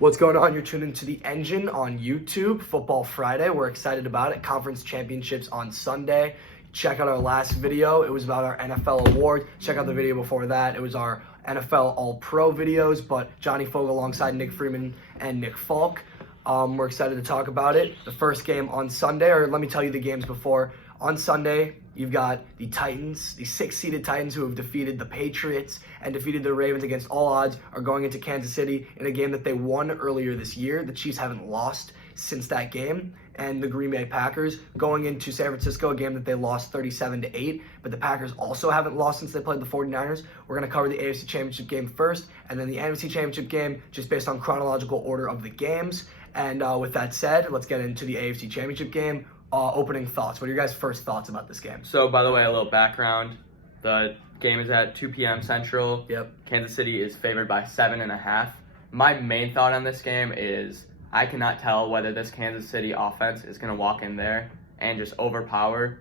What's going on? You're tuned into The Engine on YouTube, Football Friday. We're excited about it. Conference championships on Sunday. Check out our last video. It was about our NFL award. Check out the video before that. It was our NFL All-Pro videos, but Johnny Fogle alongside Nick Freeman and Nick Falk. We're excited to talk about it. The first game on Sunday, or let me tell you the games before. On Sunday, you've got the Titans, the 6-seeded Titans who have defeated the Patriots and defeated the Ravens against all odds, are going into Kansas City in a game that they won earlier this year. The Chiefs haven't lost since that game. And the Green Bay Packers going into San Francisco, a game that they lost 37-8. But the Packers also haven't lost since they played the 49ers. We're going to cover the AFC Championship game first, and then the NFC Championship game just based on chronological order of the games. And with that said, let's get into the AFC Championship game. Opening thoughts. What are your guys' first thoughts about this game? So, by the way, a little background. The game is at 2 p.m. Central. Yep. Kansas City is favored by 7.5. My main thought on this game is I cannot tell whether this Kansas City offense is going to walk in there and just overpower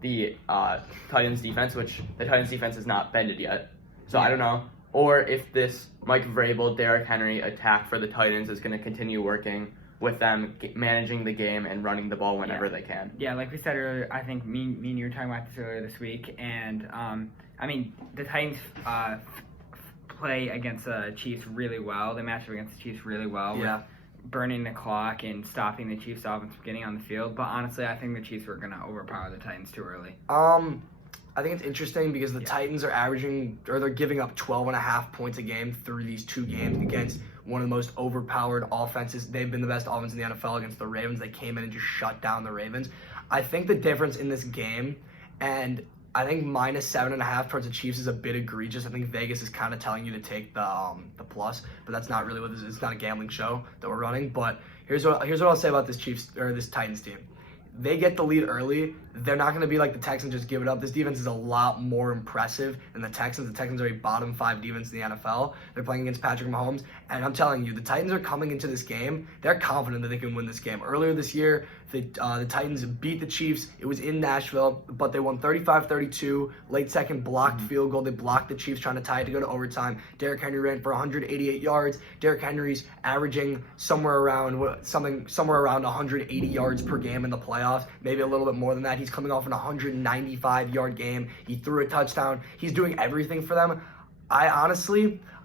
the Titans defense, which the Titans defense has not bended yet. So I don't know. Or if this Mike Vrabel, Derrick Henry attack for the Titans is going to continue working with them managing the game and running the ball whenever they can. Yeah, like we said earlier, I think me and you were talking about this earlier this week, and the Titans play against the Chiefs really well. They match up against the Chiefs really well with burning the clock and stopping the Chiefs' offense from getting on the field. But honestly, I think the Chiefs were going to overpower the Titans too early. I think it's interesting because the Titans are they're giving up 12.5 points a game through these two games against one of the most overpowered offenses. They've been the best offense in the NFL against the Ravens. They came in and just shut down the Ravens. I think the difference in this game, and I think minus 7.5 towards the Chiefs is a bit egregious. I think Vegas is kind of telling you to take the plus, but that's not really what this is. It's not a gambling show that we're running. But here's what I'll say about this Titans team. They get the lead early. They're not going to be like the Texans, just give it up. This defense is a lot more impressive than the Texans. The Texans are a bottom 5 defense in the NFL. They're playing against Patrick Mahomes. And I'm telling you, the Titans are coming into this game. They're confident that they can win this game. Earlier this year, the Titans beat the Chiefs. It was in Nashville, but they won 35-32. Late second blocked field goal. They blocked the Chiefs trying to tie it to go to overtime. Derrick Henry ran for 188 yards. Derrick Henry's averaging somewhere around 180 yards per game in the playoffs, maybe a little bit more than that. He's coming off an 195-yard game. He threw a touchdown. He's doing everything for them.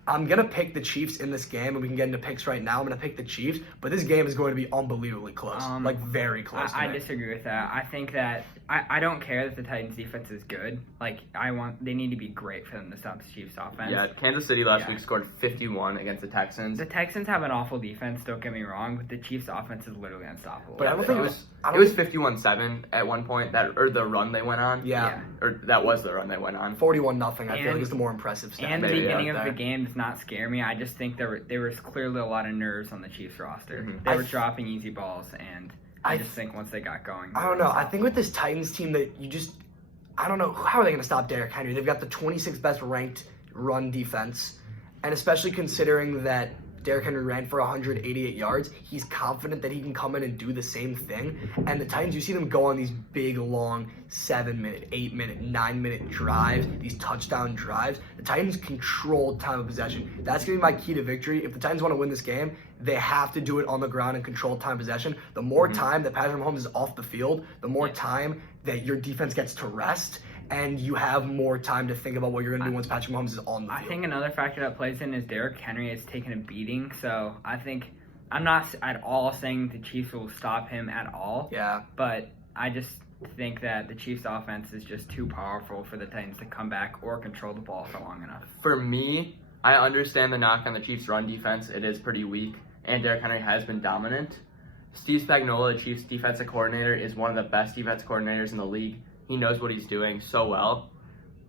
I'm going to pick the Chiefs in this game, and we can get into picks right now. I'm going to pick the Chiefs, but this game is going to be unbelievably close, very close. I disagree with that. I think that I don't care that the Titans defense is good. They need to be great for them to stop the Chiefs offense. Yeah, Kansas City last week scored 51 against the Texans. The Texans have an awful defense, don't get me wrong, but the Chiefs offense is literally unstoppable. But I don't think it was 51-7 at one point, or the run they went on. Yeah. Or that was the run they went on. 41-0, I feel like is the more impressive stat. And the beginning of the game does not scare me. I just think there was clearly a lot of nerves on the Chiefs roster. Mm-hmm. They were dropping easy balls, and I just think once they got going. I don't know. I think with this Titans team that I don't know, how are they going to stop Derrick Henry? They've got the 26th best ranked run defense, and especially considering that Derrick Henry ran for 188 yards, he's confident that he can come in and do the same thing. And the Titans, you see them go on these big, long 7-minute, 8-minute, 9-minute drives, these touchdown drives. The Titans control time of possession. That's going to be my key to victory. If the Titans want to win this game, they have to do it on the ground and control time of possession. The more time that Patrick Mahomes is off the field, the more time that your defense gets to rest, and you have more time to think about what you're going to do once Patrick Mahomes is on the field. I think another factor that plays in is Derrick Henry has taken a beating, so I think I'm not at all saying the Chiefs will stop him at all. Yeah. But I just think that the Chiefs' offense is just too powerful for the Titans to come back or control the ball for long enough. For me, I understand the knock on the Chiefs' run defense. It is pretty weak, and Derrick Henry has been dominant. Steve Spagnuolo, the Chiefs' defensive coordinator, is one of the best defensive coordinators in the league. He knows what he's doing so well.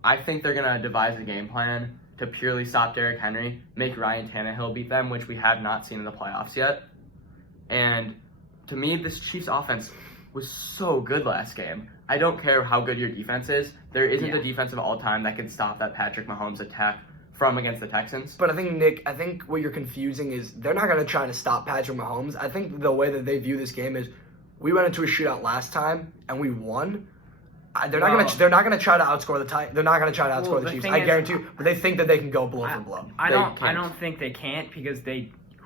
I think they're going to devise a game plan to purely stop Derrick Henry, make Ryan Tannehill beat them, which we have not seen in the playoffs yet. And to me, this Chiefs offense was so good last game. I don't care how good your defense is. There isn't a defense of all time that can stop that Patrick Mahomes attack from against the Texans. But I think, Nick, what you're confusing is they're not going to try to stop Patrick Mahomes. I think the way that they view this game is we went into a shootout last time and we won. They're not gonna try to outscore the Titans. They're not gonna try to outscore the Chiefs. I guarantee you. But they think that they can go blow for blow. I don't think they can't because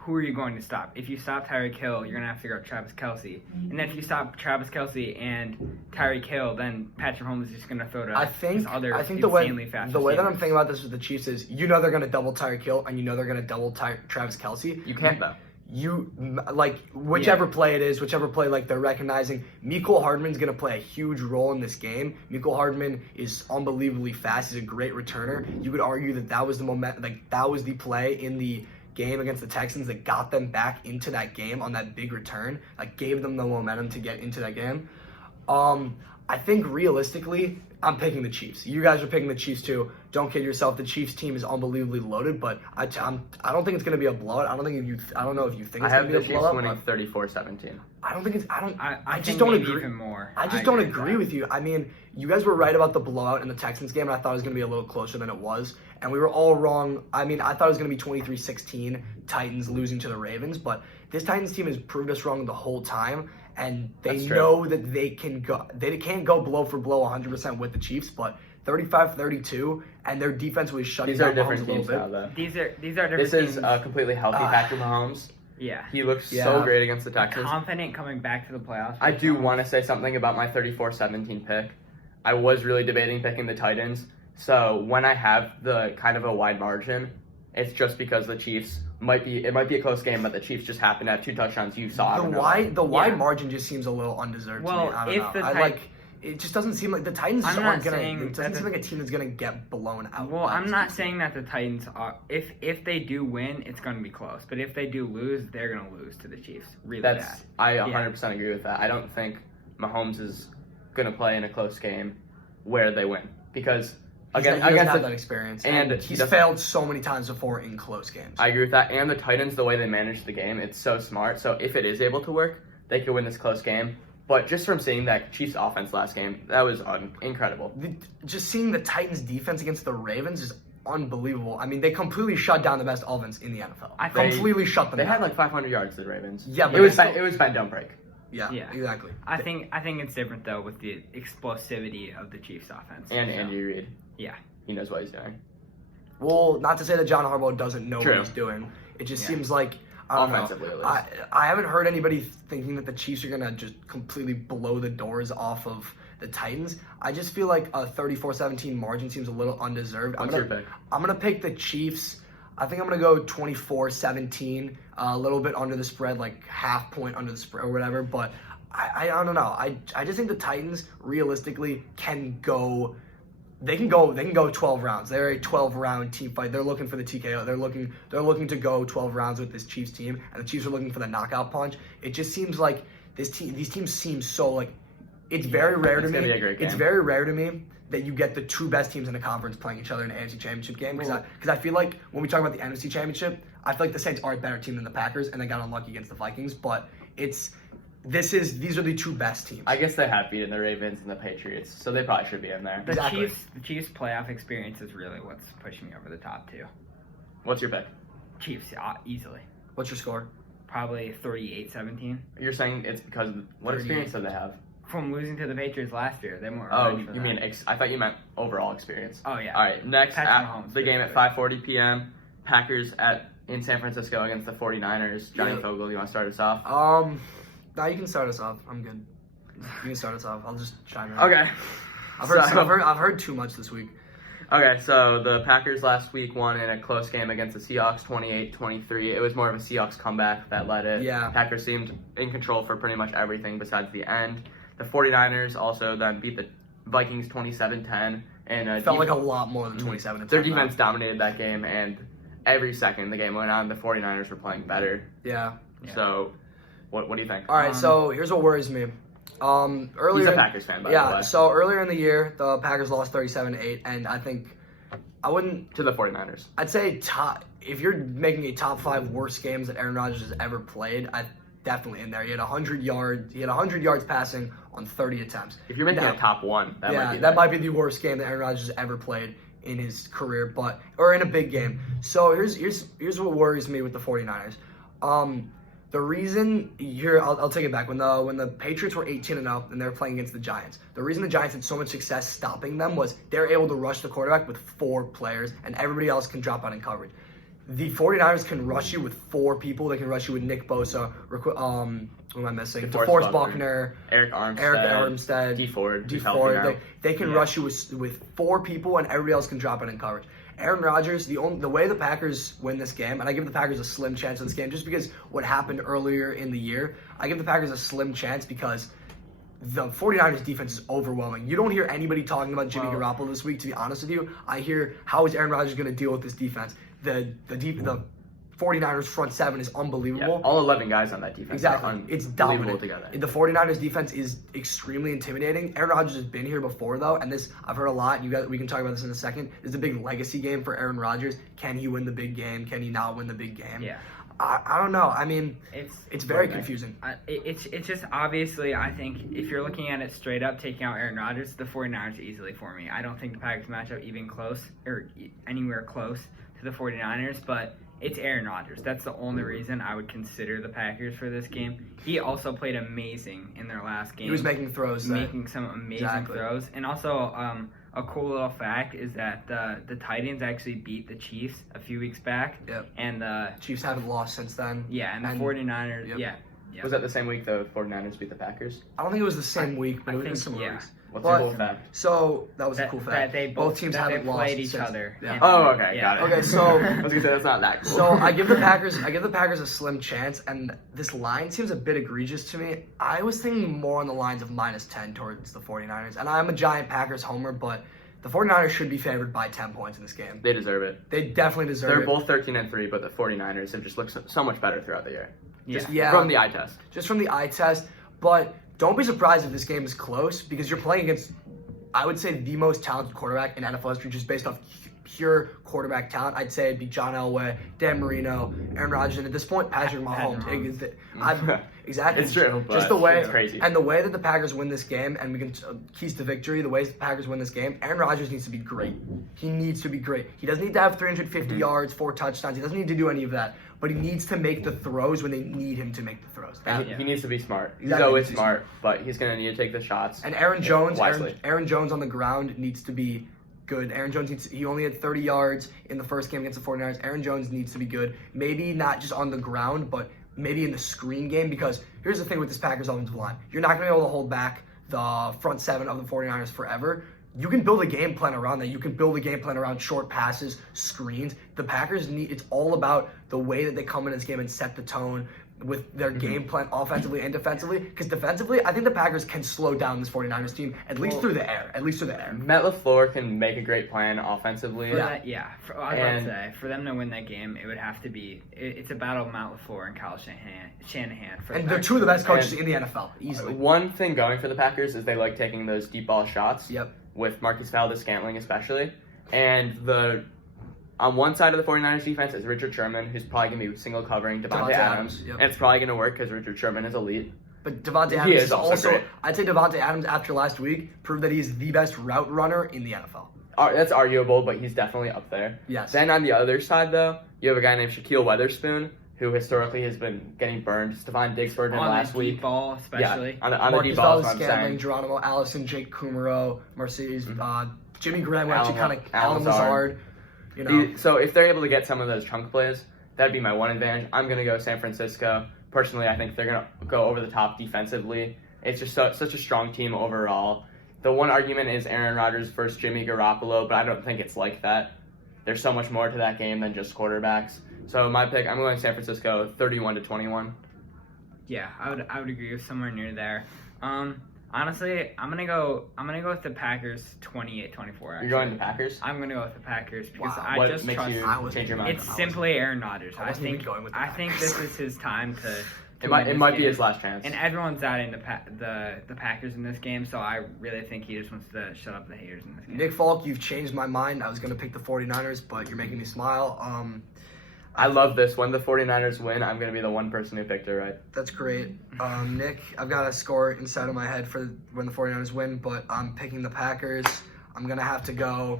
who are you going to stop? If you stop Tyreek Hill, you're going to have to figure out Travis Kelce. And then if you stop Travis Kelce and Tyreek Hill, then Patrick Mahomes is just going to throw to I think insanely fast the way that I'm receivers. thinking about this with the Chiefs is, you know, they're going to double Tyreek Hill and you know they're going to double Travis Kelce. You can't though. You like whichever play it is, whichever play like they're recognizing. Mecole Hardman's gonna play a huge role in this game. Mecole Hardman is unbelievably fast. He's a great returner. You could argue that was the moment, like that was the play in the game against the Texans that got them back into that game on that big return. Like gave them the momentum to get into that game. I think realistically, I'm picking the Chiefs. You guys are picking the Chiefs too. Don't kid yourself. The Chiefs team is unbelievably loaded, but I don't think it's gonna be a blowout. I don't know if you think I it's have gonna the be a Chiefs blowout. winning But 34-17. I don't think it's. I think just don't maybe agree. even more. I just don't with agree that. with you. I mean, you guys were right about the blowout in the Texans game, and I thought it was going to be a little closer than it was. And we were all wrong. I mean, I thought it was going to be 23-16, Titans losing to the Ravens. But this Titans team has proved us wrong the whole time. And they That's true. know that they can't go blow for blow 100% with the Chiefs. But 35-32, and their defense was shutting These are down Mahomes different a little teams bit. now, though. These are different This is teams. a completely healthy Patrick Mahomes. Yeah. He looks Yeah. so great against the Texans. Confident coming back to the playoffs. I do want to say something about my 34-17 pick. I was really debating picking the Titans. So when I have the kind of a wide margin, it's just because the Chiefs it might be a close game, but the Chiefs just happen to have 2 touchdowns. You saw The it. wide Yeah. margin just seems a little undeserved Well, to me. I don't if know. the it just doesn't seem like the Titans I'm aren't not gonna. saying It doesn't that seem like a team that's gonna get blown out. Well, by I'm this not team. saying that the Titans are. If they do win, it's going to be close. But if they do lose, they're going to lose to the Chiefs. Really bad. I 100% agree with that. I don't think Mahomes is going to play in a close game where they win because He doesn't against have the, that experience, and and he he's doesn't- failed so many times before in close games. I agree with that. And the Titans, the way they manage the game, it's so smart. So if it is able to work, they could win this close game. But just from seeing that Chiefs offense last game, that was incredible. Just seeing the Titans defense against the Ravens is unbelievable. I mean, they completely shut down the best offense in the NFL. They Completely shut them They down. had like 500 yards, the Ravens. Yeah, but it was still- it was bend don't break. yeah, Yeah. exactly. I think it's different though with the explosivity of the Chiefs offense. And So, Andy Reid. Yeah. He knows what he's doing. Well, not to say that John Harbaugh doesn't know True. what he's doing. It just Yeah. seems like I don't Offensively, know. at least. I haven't heard anybody thinking that the Chiefs are gonna just completely blow the doors off of the Titans. I just feel like a 34-17 margin seems a little undeserved. What's your pick? I'm gonna pick the Chiefs. I think I'm gonna go 24-17, a little bit under the spread, like half point under the spread or whatever. But I don't know. I just think the Titans realistically can go. They can go 12 rounds. They're a 12-round team fight. They're looking for the TKO. They're looking to go 12 rounds with this Chiefs team, and the Chiefs are looking for the knockout punch. It just seems like these teams seem so like it's very rare to It's me. gonna be a great game. It's very rare to me that you get the 2 best teams in the conference playing each other in an AFC Championship game because I feel like when we talk about the NFC Championship, I feel like the Saints are a better team than the Packers, and they got unlucky against the Vikings. But these are the 2 best teams. I guess they have beaten the Ravens and the Patriots, so they probably should be in there. The Exactly. Chiefs playoff experience is really what's pushing me over the top too. What's your pick? Chiefs easily. What's your score? Probably 38-17. You're saying it's because of what 38. experience do they have? From losing to the Patriots last year, they weren't Oh, ready for you that. mean I thought you meant overall experience. Oh yeah. All right, next Patrick Mahomes, the game at basically. 5:40 p.m. Packers in San Francisco against the 49ers. Johnny Yeah. Fogel, you want to start us off? Now you can start us off. I'm good. You can start us off. I'll just chime in. Okay. I've heard, So- I've heard too much this week. Okay, so the Packers last week won in a close game against the Seahawks 28-23. It was more of a Seahawks comeback that led it. Yeah. Packers seemed in control for pretty much everything besides the end. The 49ers also then beat the Vikings 27-10. And Felt like a lot more than 27. their defense dominated that game, and every second the game went on, the 49ers were playing better. Yeah. Yeah. So, what do you think? All right. So here's what worries me. Earlier. He's a Packers fan, by the Yeah. way. So earlier in the year, the Packers lost 37-8, and I think I wouldn't. To the 49ers. I'd say if you're making a top 5 worst games that Aaron Rodgers has ever played, I definitely in there. He had 100 yards. He had 100 yards passing on 30 attempts. If you're making Now- a top 1, that might be that there. might be the worst game that Aaron Rodgers has ever played in his career, or in a big game. So here's what worries me with the 49ers. The reason I'll take it back. When the Patriots were 18-0 and they were playing against the Giants, the reason the Giants had so much success stopping them was they're able to rush the quarterback with 4 players and everybody else can drop out in coverage. the 49ers can rush you with 4 people. They can rush you with Nick Bosa, who am I missing? DeForest Buckner, Eric Armstead, D Ford. They can rush you with 4 people, and everybody else can drop it in coverage. Aaron Rodgers, the way the Packers win this game, and I give the Packers a slim chance in this game just because what happened earlier in the year, I give the Packers a slim chance because the 49ers defense is overwhelming. You don't hear anybody talking about Jimmy Garoppolo this week, to be honest with you. I hear, how is Aaron Rodgers going to deal with this defense? The 49ers front 7 is unbelievable. Yeah, all 11 guys on that defense. Exactly. It's dominant. Together. The 49ers defense is extremely intimidating. Aaron Rodgers has been here before, though, and this, I've heard a lot. We can talk about this in a second. This is a big legacy game for Aaron Rodgers. Can he win the big game? Can he not win the big game? Yeah. I don't know. I mean, it's very confusing. It's just obviously, I think, if you're looking at it straight up, taking out Aaron Rodgers, the 49ers easily for me. I don't think the Packers match up even close or anywhere close to the 49ers, but it's Aaron Rodgers. That's the only reason I would consider the Packers for this game. He also played amazing in their last game. He was making throws. Making some amazing throws. And also, a cool little fact is that the Titans actually beat the Chiefs a few weeks back. Yep. And the Chiefs haven't lost since then. Yeah, and the 49ers, yep. Was that the same week the 49ers beat the Packers? I don't think it was the same week, but it was similar weeks. What's the cool fact? So, that was a cool fact. Both teams haven't lost played each other. Yeah. Oh, okay, got it. Okay, so I was gonna say that's not that cool. So I give the Packers a slim chance, and this line seems a bit egregious to me. I was thinking more on the lines of -10 towards the 49ers, and I'm a giant Packers homer, but the 49ers should be favored by 10 points in this game. They deserve it. They definitely deserve it. They're both 13-3, but the 49ers have just looked so much better throughout the year. Yeah. From the eye test. Just from the eye test, but don't be surprised if this game is close because you're playing against, I would say, the most talented quarterback in NFL history just based off pure quarterback talent. I'd say it'd be John Elway, Dan Marino, Aaron Rodgers, and at this point, Patrick Mahomes. Exactly. It's true. Just the way, it's crazy. And the way that the Packers win this game, and we can keys to victory. The ways the Packers win this game, Aaron Rodgers needs to be great. He needs to be great. He doesn't need to have 350 yards, 4 touchdowns. He doesn't need to do any of that. But he needs to make the throws when they need him to make the throws. He needs to be smart. Exactly. He's always smart, but he's going to need to take the shots. And Aaron Jones, wisely. Aaron Jones on the ground needs to be good. Aaron Jones he only had 30 yards in the first game against the 49ers. Aaron Jones needs to be good. Maybe not just on the ground, but maybe in the screen game, because here's the thing with this Packers offensive line. You're not going to be able to hold back the front 7 of the 49ers forever. You can build a game plan around that. You can build a game plan around short passes, screens. The Packers it's all about the way that they come in this game and set the tone with their game plan offensively and defensively. Because defensively, I think the Packers can slow down this 49ers team, at least through the air. Matt LaFleur can make a great plan offensively. I was about to say, for them to win that game, it would have to be, it's a battle of Matt LaFleur and Kyle Shanahan. And they're two of the best coaches in the NFL, easily. One thing going for the Packers is they like taking those deep ball shots. Yep. With Marcus Valdes-Scantling especially. And on one side of the 49ers defense is Richard Sherman, who's probably going to be single covering Devontae Adams. Yep. And it's probably going to work because Richard Sherman is elite. But Devontae Adams is also great. I'd say Devontae Adams, after last week, proved that he's the best route runner in the NFL. That's arguable, but he's definitely up there. Yes. Then on the other side, though, you have a guy named Shaquille Weatherspoon, who historically has been getting burned. Stephon Diggs burned him last week. On the deep ball, especially. Yeah, on the deep ball is what I'm saying. Geronimo Allison, Jake Kumaro, Mercedes, Jimmy Graham, Alan Lazard. You know. So if they're able to get some of those chunk plays, that'd be my one advantage. I'm going to go San Francisco. Personally, I think they're going to go over the top defensively. It's just such a strong team overall. The one argument is Aaron Rodgers versus Jimmy Garoppolo, but I don't think it's like that. There's so much more to that game than just quarterbacks. So my pick, I'm going San Francisco, 31-21. Yeah, I would agree with somewhere near there. Honestly, I'm gonna go with the Packers 28-24. You're going to the Packers? I'm gonna go with the Packers because Wow. What makes you change your mind? It's simply Aaron Rodgers. I think this is his time to It might be his last chance. And everyone's doubting the Packers in this game, so I really think he just wants to shut up the haters in this game. Nick Falk, you've changed my mind. I was going to pick the 49ers, but you're making me smile. I love this. When the 49ers win, I'm going to be the one person who picked it right. That's great. Nick, I've got a score inside of my head for when the 49ers win, but I'm picking the Packers. I'm going to have to go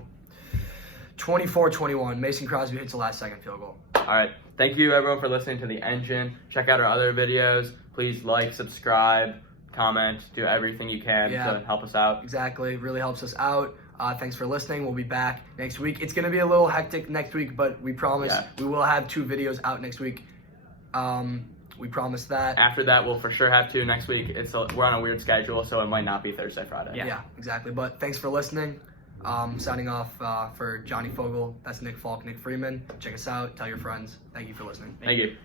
24-21. Mason Crosby hits the last second field goal. All right. Thank you, everyone, for listening to The Engine. Check out our other videos. Please like, subscribe, comment, do everything you can to help us out. Exactly. It really helps us out. Thanks for listening. We'll be back next week. It's going to be a little hectic next week, but we promise we will have 2 videos out next week. We promise that. After that, we'll for sure have 2 next week. We're on a weird schedule, so it might not be Thursday, Friday. Yeah, exactly. But thanks for listening. Signing off for Johnny Fogel. That's Nick Falk, Nick Freeman. Check us out. Tell your friends. Thank you for listening. Thank you.